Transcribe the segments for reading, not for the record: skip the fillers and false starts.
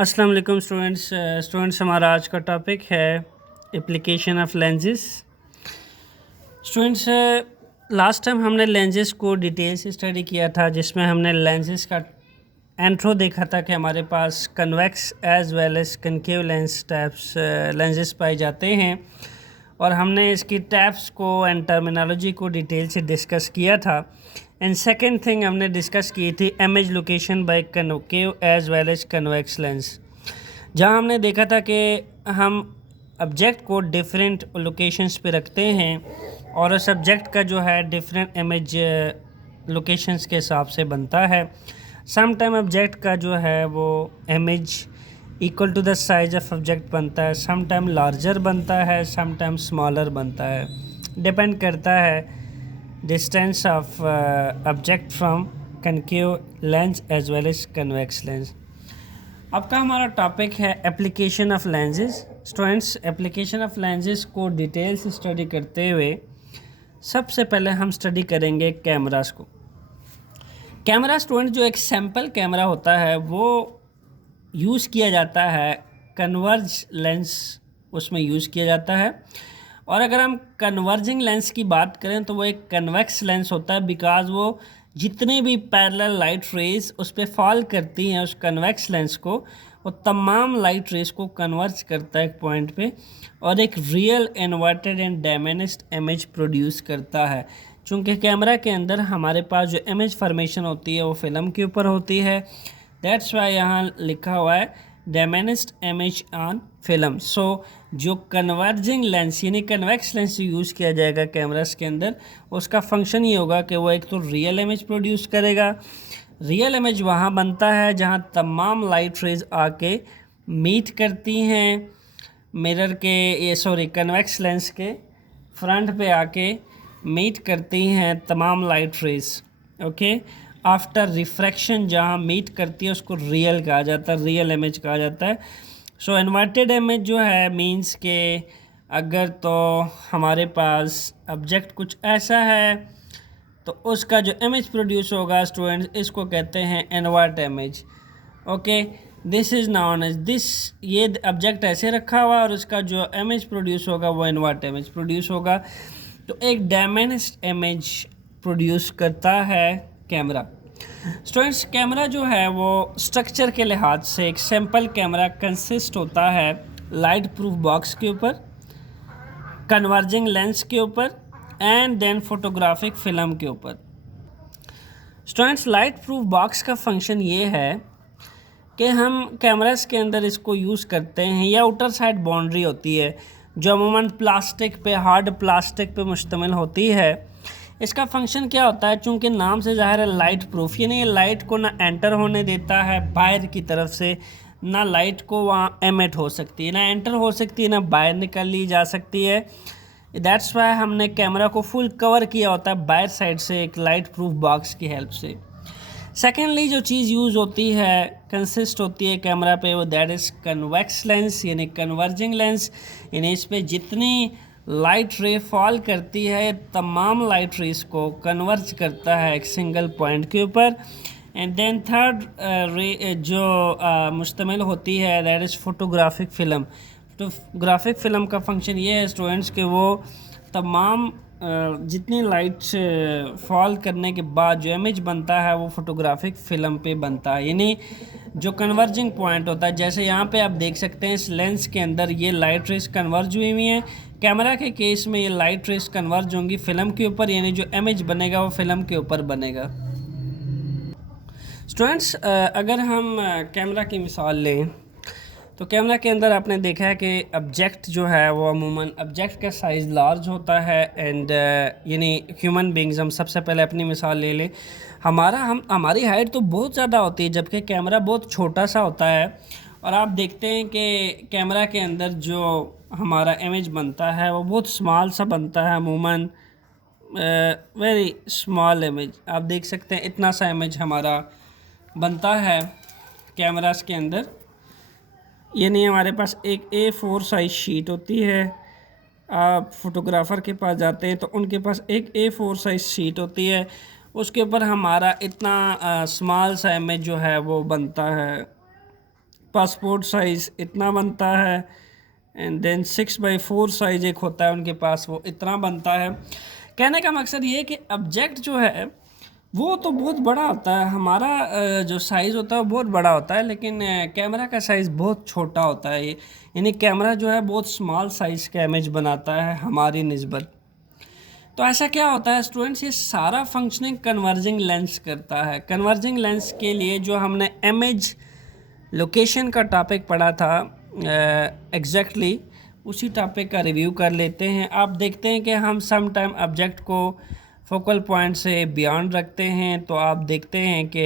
अस्सलाम वालेकुम स्टूडेंट्स हमारा आज का टॉपिक है application of lenses. Students, last time हमने लेंसेज को डिटेल से स्टडी किया था, जिसमें हमने लेंसेज का इंट्रो देखा था कि हमारे पास convex as well as concave lens types lenses पाए जाते हैं, और हमने इसकी टैप्स को एंड टर्मिनोलॉजी को डिटेल से डिस्कस किया था। एंड सेकेंड थिंग हमने डिस्कस की थी image location by concave as well as convex lens, जहां हमने देखा था कि हम ऑब्जेक्ट को डिफरेंट लोकेशंस पे रखते हैं और उस ऑब्जेक्ट का जो है डिफरेंट इमेज लोकेशंस के हिसाब से बनता है। सम टाइम ऑब्जेक्ट का जो है वो image equal to the size of object बनता है, सम टाइम लार्जर बनता है, सम टाइम स्मॉलर बनता है, डिपेंड करता है distance of object from concave lens as well as convex lens. अब का हमारा टॉपिक है application of lenses. Students, application of lenses को डिटेल से स्टडी करते हुए सबसे पहले हम स्टडी करेंगे कैमरास को। कैमरा स्टूडेंट जो एक सैम्पल कैमरा होता है वो यूज़ किया जाता है, कन्वर्ज लेंस उसमें यूज़ किया जाता है। और अगर हम कन्वर्जिंग लेंस की बात करें तो वो एक कन्वेक्स लेंस होता है, बिकॉज वो जितने भी पैरेलल लाइट रेज उस पर फॉल करती हैं उस कन्वेक्स लेंस को, वो तमाम लाइट रेज को कन्वर्ज करता है एक पॉइंट पे और एक real inverted and diminished image produce करता है। चूँकि कैमरा के अंदर हमारे पास जो इमेज फॉर्मेशन होती है वो फिल्म के ऊपर होती है, दैट्स वाई यहाँ लिखा हुआ है डायमेनिस्ड इमेज ऑन फिल्म। सो जो कन्वर्जिंग लेंस यानी कन्वेक्स लेंस यूज़ किया जाएगा कैमरास के अंदर, उसका फंक्शन ये होगा कि वो एक तो रियल इमेज प्रोड्यूस करेगा। रियल इमेज वहाँ बनता है जहाँ तमाम लाइट रेज आके मीट करती हैं मिरर के कन्वेक्स लेंस के फ्रंट पे आके मीट करती हैं तमाम light rays. Okay, after refraction जहाँ मीट करती है उसको रियल कहा जाता है, रियल इमेज कहा जाता है। सो इन्वर्टेड इमेज जो है मींस के अगर तो हमारे पास ऑब्जेक्ट कुछ ऐसा है तो उसका जो इमेज प्रोड्यूस होगा स्टूडेंट्स, इसको कहते हैं invert image. Okay, this is known as this, ये ऑब्जेक्ट ऐसे रखा हुआ और उसका जो इमेज प्रोड्यूस होगा वो इन्वर्ट इमेज प्रोड्यूस होगा। तो एक डायमेनिस्ड इमेज प्रोड्यूस करता है कैमरा। स्टूडेंट्स, कैमरा जो है वो स्ट्रक्चर के लिहाज से एक सिंपल कैमरा कंसिस्ट होता है लाइट प्रूफ बॉक्स के ऊपर, कन्वर्जिंग लेंस के ऊपर एंड देन फोटोग्राफिक फिल्म के ऊपर। स्टूडेंट्स, लाइट प्रूफ बॉक्स का फंक्शन ये है कि हम कैमरास के अंदर इसको यूज़ करते हैं, या आउटर साइड बाउंड्री होती है जो अमूमन प्लास्टिक पे, हार्ड प्लास्टिक पे मुश्तमिल होती है। इसका फंक्शन क्या होता है, चूँकि नाम से ज़ाहिर है लाइट प्रूफ, यानी ये लाइट को ना एंटर होने देता है बाहर की तरफ से, ना लाइट को वहाँ एमिट हो सकती है, ना एंटर हो सकती है, ना बाहर निकल ली जा सकती है। दैट्स वाई हमने कैमरा को फुल कवर किया होता है बाहर साइड से एक लाइट प्रूफ बॉक्स की हेल्प से। सेकेंडली जो चीज़ यूज़ होती है, कंसिस्ट होती है कैमरा पे, वो दैट इज़ कन्वेक्स लेंस यानी कन्वर्जिंग लेंस। यानी इस पर जितनी लाइट रे फॉल करती है तमाम लाइट रेस को कन्वर्ज करता है एक सिंगल पॉइंट के ऊपर। एंड देन थर्ड रे जो मुश्तमिल होती है that is photographic film. Photographic film का फंक्शन ये है स्टूडेंट्स कि वो तमाम जितनी लाइट फॉल करने के बाद जो इमेज बनता है वो फोटोग्राफिक फ़िल्म पे बनता है, यानी जो कन्वर्जिंग पॉइंट होता है। जैसे यहाँ पे आप देख सकते हैं इस लेंस के अंदर ये लाइट रेस कन्वर्ज हुई हुई हैं, कैमरा के केस में ये लाइट रेस कन्वर्ज होंगी फिल्म के ऊपर, यानी जो इमेज बनेगा वो फिल्म के ऊपर बनेगा। स्टूडेंट्स, अगर हम कैमरा की मिसाल लें तो कैमरा के अंदर आपने देखा है कि ऑब्जेक्ट जो है वो अमूमन ऑब्जेक्ट का साइज़ लार्ज होता है एंड यानी ह्यूमन बींग्स, हम सबसे पहले अपनी मिसाल ले लें, हमारी हाइट तो बहुत ज़्यादा होती है जबकि कैमरा बहुत छोटा सा होता है। और आप देखते हैं कि कैमरा के अंदर जो हमारा इमेज बनता है वो बहुत स्मॉल सा बनता है, अमूमन वेरी स्मॉल इमेज। आप देख सकते हैं इतना सा इमेज हमारा बनता है कैमरास के अंदर, यानी हमारे पास एक A4 साइज़ शीट होती है। आप फोटोग्राफ़र के पास जाते हैं तो उनके पास एक A4 साइज़ शीट होती है, उसके ऊपर हमारा इतना स्मॉल सा इमेज जो है वो बनता है। पासपोर्ट साइज़ इतना बनता है, एंड देन 6x4 साइज़ एक होता है उनके पास, वो इतना बनता है। कहने का मकसद ये है कि ऑब्जेक्ट जो है वो तो बहुत बड़ा होता है, हमारा जो साइज़ होता है वो बहुत बड़ा होता है, लेकिन कैमरा का साइज़ बहुत छोटा होता है। यानी कैमरा जो है बहुत स्मॉल साइज़ का इमेज बनाता है हमारी निस्बत। तो ऐसा क्या होता है स्टूडेंट्स, ये सारा फंक्शनिंग कन्वर्जिंग लेंस करता है। कन्वर्जिंग लेंस के लिए जो हमने इमेज लोकेशन का टॉपिक पढ़ा था एग्जैक्टली उसी टॉपिक का रिव्यू कर लेते हैं। आप देखते हैं कि हम सम टाइम ऑब्जेक्ट को फोकल पॉइंट से बियॉन्ड रखते हैं, तो आप देखते हैं कि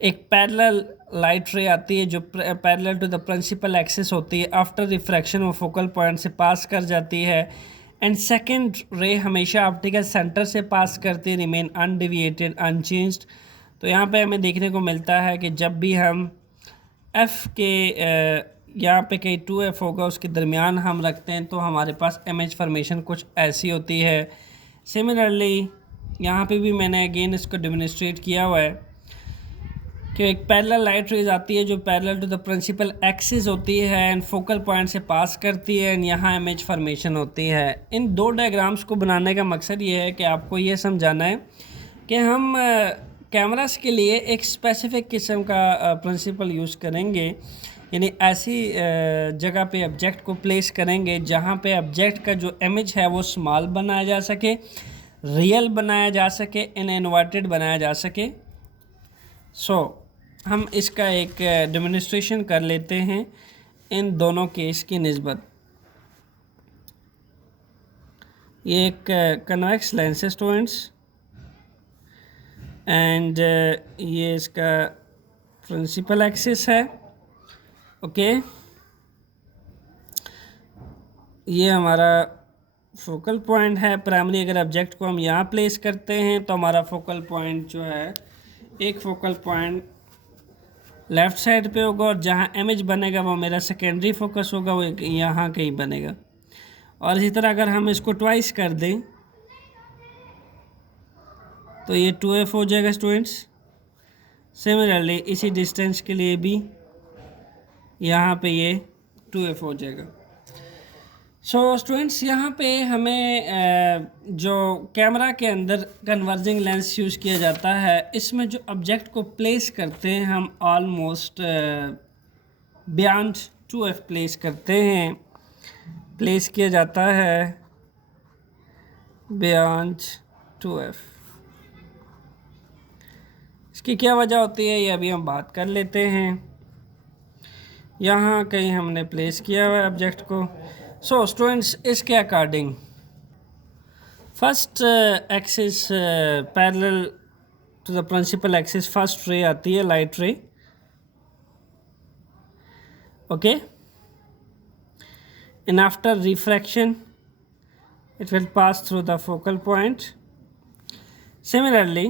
एक पैरेलल लाइट रे आती है जो parallel to the principal axis होती है। आफ्टर रिफ्रैक्शन वो फोकल पॉइंट से पास कर जाती है, एंड सेकेंड रे हमेशा ऑप्टिकल सेंटर से पास करती है, रिमेन अनडिविएटेड अनचेंज्ड। तो यहाँ पे हमें देखने को मिलता है कि जब भी हम एफ़ के यहाँ पे कहीं 2F होगा उसके दरमियान हम रखते हैं तो हमारे पास इमेज फॉर्मेशन कुछ ऐसी होती है। सिमिलरली यहाँ पे भी मैंने अगेन इसको डेमोन्स्ट्रेट किया हुआ है कि एक पैरेलल लाइट रेज आती है जो parallel to the principal axis होती है एंड फोकल पॉइंट से पास करती है, एंड यहाँ इमेज फॉर्मेशन होती है। इन दो डायग्राम्स को बनाने का मकसद ये है कि आपको ये समझाना है कि हम कैमरास के लिए एक स्पेसिफिक किस्म का प्रिंसिपल यूज़ करेंगे, यानी ऐसी जगह पे ऑब्जेक्ट को प्लेस करेंगे जहाँ पे ऑब्जेक्ट का जो इमेज है वो स्मॉल बनाया जा सके, रियल बनाया जा सके, इनवर्टेड बनाया जा सके। हम इसका एक डेमोन्स्ट्रेशन कर लेते हैं इन दोनों केस की निस्बत। ये एक कन्वेक्स लेंस है स्टूडेंट्स, एंड ये इसका प्रिंसिपल एक्सिस है। ओके, ये हमारा फोकल पॉइंट है प्राइमरी। अगर ऑब्जेक्ट को हम यहाँ प्लेस करते हैं तो हमारा फोकल पॉइंट जो है, एक फोकल पॉइंट लेफ़्ट साइड पे होगा, और जहाँ इमेज बनेगा वो मेरा सेकेंडरी फोकस होगा, वो यहाँ कहीं बनेगा। और इसी तरह अगर हम इसको ट्वाइस कर दें तो ये 2F हो जाएगा स्टूडेंट्स। सिमिलरली इसी डिस्टेंस के लिए भी यहाँ पे ये 2F हो जाएगा। स्टूडेंट्स यहाँ पे हमें जो कैमरा के अंदर कन्वर्जिंग लेंस यूज़ किया जाता है, इसमें जो ऑब्जेक्ट को प्लेस करते हैं हम ऑलमोस्ट बियॉन्ड 2F प्लेस करते हैं, प्लेस किया जाता है बियॉन्ड 2F। इसकी क्या वजह होती है ये अभी हम बात कर लेते हैं। यहाँ कहीं हमने प्लेस किया हुआ है ऑब्जेक्ट को। स्टूडेंट्स इसके according first axis parallel to the principal axis first ray आती है, light ray. Okay, and after refraction it will pass through the focal point. Similarly,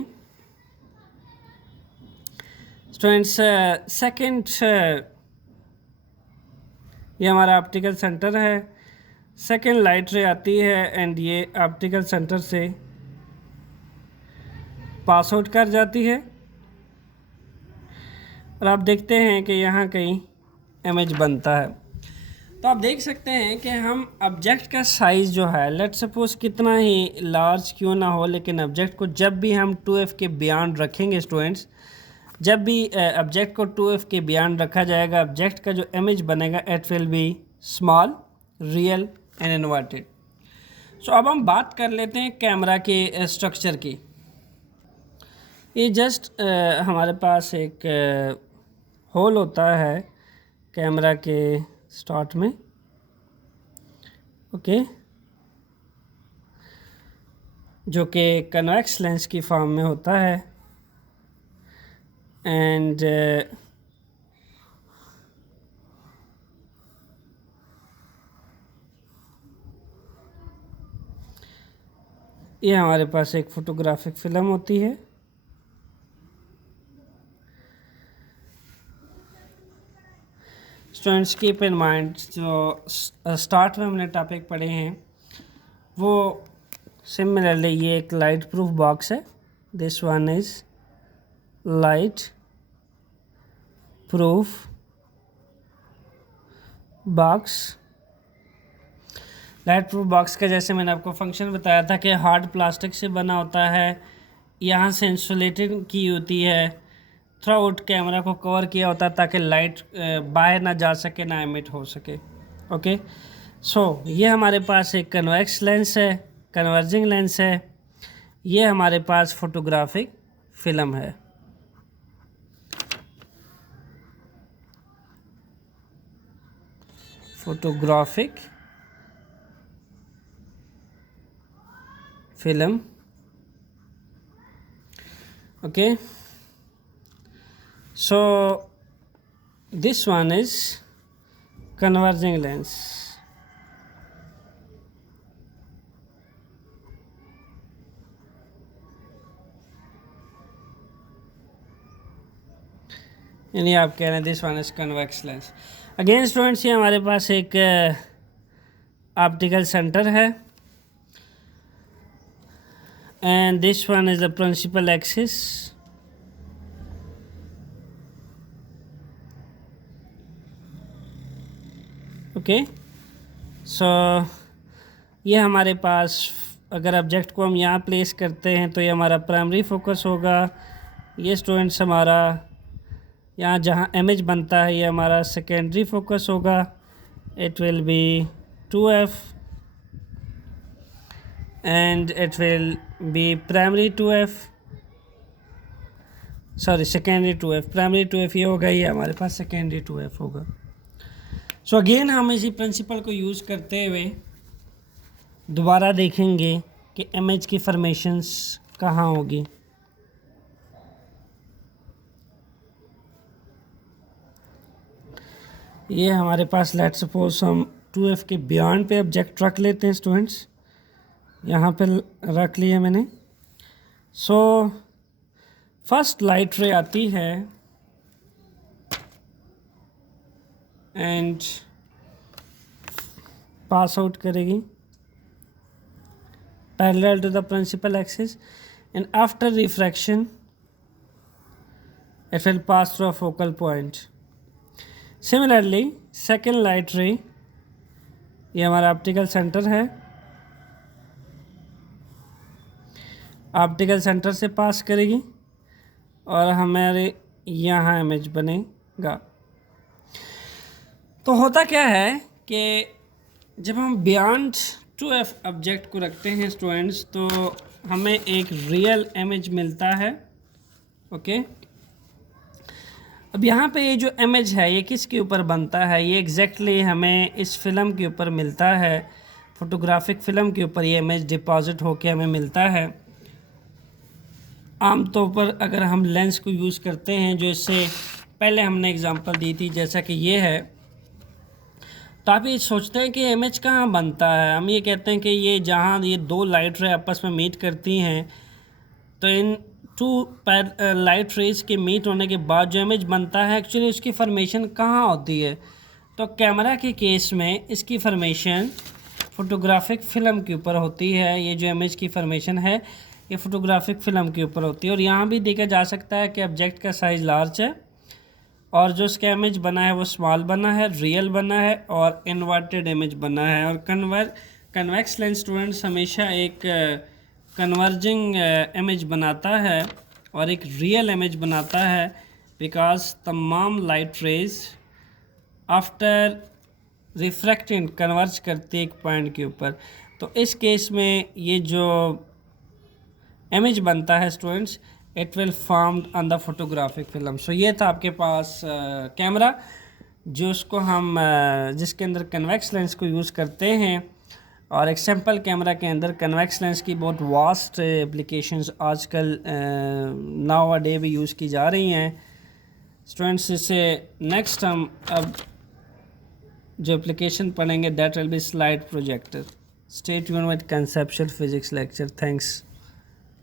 students, second ये हमारा ऑप्टिकल सेंटर है, सेकेंड लाइट रे आती है and ये optical centre से pass out कर जाती है, और आप देखते हैं कि यहाँ कहीं इमेज बनता है। तो आप देख सकते हैं कि हम ऑब्जेक्ट का साइज़ जो है, लेट सपोज कितना ही लार्ज क्यों ना हो, लेकिन ऑब्जेक्ट को जब भी हम 2F के बियॉन्ड रखेंगे स्टूडेंट्स, जब भी ऑब्जेक्ट को 2F के बियॉन्ड रखा जाएगा, ऑब्जेक्ट का जो इमेज बनेगा it will be small, real and inverted. अब हम बात कर लेते हैं कैमरा के स्ट्रक्चर की। ये जस्ट हमारे पास एक होल होता है कैमरा के स्टार्ट में। ओके, जो कि कन्वेक्स लेंस की फॉर्म में होता है, एंड ये हमारे पास एक फोटोग्राफिक फिल्म होती है। स्टूडेंट्स कीप इन माइंड, जो स्टार्ट में हमने टॉपिक पढ़े हैं वो सिमिलरली ये एक लाइट प्रूफ बॉक्स है। This one is light proof box. Light proof box का जैसे मैंने आपको फंक्शन बताया था कि हार्ड प्लास्टिक से बना होता है, यहाँ से इंसुलेटेड की होती है, थ्रू आउट कैमरा को कवर किया होता है ताकि लाइट बाहर ना जा सके, ना एमिट हो सके। ओके, सो ये हमारे पास एक कन्वेक्स लेंस है, कन्वर्जिंग लेंस है। ये हमारे पास फोटोग्राफिक फिल्म है। Photographic film. Okay, so this one is converging lens। यानी आप कह रहे हैं this one is convex lens. Again students, ये हमारे पास एक ऑप्टिकल सेंटर है and this one is the principal axis। Okay, so ये हमारे पास अगर ऑब्जेक्ट को हम यहाँ प्लेस करते हैं तो ये हमारा प्राइमरी फोकस होगा। ये स्टूडेंट्स हमारा यहाँ जहाँ इमेज बनता है ये हमारा सेकेंडरी फोकस होगा। It will be 2f and it will be primary 2f, sorry secondary 2f, primary 2f ये होगा, ये हमारे पास सेकेंडरी 2f होगा। सो अगेन हम इसी प्रिंसिपल को यूज़ करते हुए दोबारा देखेंगे कि इमेज की फॉर्मेशंस कहाँ होगी। ये हमारे पास लेट्स सपोज हम 2f के बियॉन्ड पे ऑब्जेक्ट रख लेते हैं स्टूडेंट्स, यहाँ पे रख लिया मैंने। सो फर्स्ट लाइट रे आती है एंड पास आउट करेगी parallel to the principal axis and after refraction it will pass through a focal point. Similarly second light ray, ये हमारा ऑप्टिकल सेंटर है, ऑप्टिकल सेंटर से पास करेगी और हमारे यहाँ इमेज बनेगा। तो होता क्या है कि जब हम बियॉन्ड 2f ऑब्जेक्ट को रखते हैं स्टूडेंट्स तो हमें एक रियल इमेज मिलता है। ओके, अब यहाँ पे ये जो इमेज है ये किसके ऊपर बनता है, ये एग्जैक्टली हमें इस फिल्म के ऊपर मिलता है, फोटोग्राफिक फिल्म के ऊपर ये इमेज डिपॉजिट होके हमें मिलता है। आमतौर पर अगर हम लेंस को यूज़ करते हैं, जो इससे पहले हमने एग्जांपल दी थी जैसा कि ये है, तो आप ये सोचते हैं कि इमेज कहाँ बनता है। हम ये कहते हैं कि ये जहाँ ये दो लाइट रे आपस में मीट करती हैं तो इन टू लाइट रेज के मीट होने के बाद जो इमेज बनता है एक्चुअली उसकी फॉर्मेशन कहाँ होती है। तो कैमरा के केस में इसकी फॉर्मेशन फोटोग्राफिक फ़िल्म के ऊपर होती है। ये जो इमेज की फॉर्मेशन है ये फोटोग्राफिक फ़िल्म के ऊपर होती है। और यहाँ भी देखा जा सकता है कि ऑब्जेक्ट का साइज़ लार्ज है और जो उसका इमेज बना है वो स्मॉल बना है, रियल बना है और इन्वर्टेड इमेज बना है। और कन्वेक्स लेंस स्टूडेंट्स हमेशा एक कन्वर्जिंग इमेज बनाता है और एक रियल इमेज बनाता है, बिकॉज तमाम light rays after refracting converge करती है एक पॉइंट के ऊपर। तो इस केस में ये जो इमेज बनता है students, it will formed on the photographic film. So ये था आपके पास कैमरा जो उसको हम जिसके अंदर कन्वेक्स लेंस को यूज़ करते हैं। और एक सिंपल कैमरा के अंदर कन्वेक्स लेंस की बहुत वास्ट एप्लीकेशंस आजकल नाउ अ डे भी यूज़ की जा रही हैं स्टूडेंट्स। इससे नेक्स्ट हम अब जो एप्लीकेशन पढ़ेंगे that will be slide projector. Stay tuned with conceptual physics lecture. Thanks.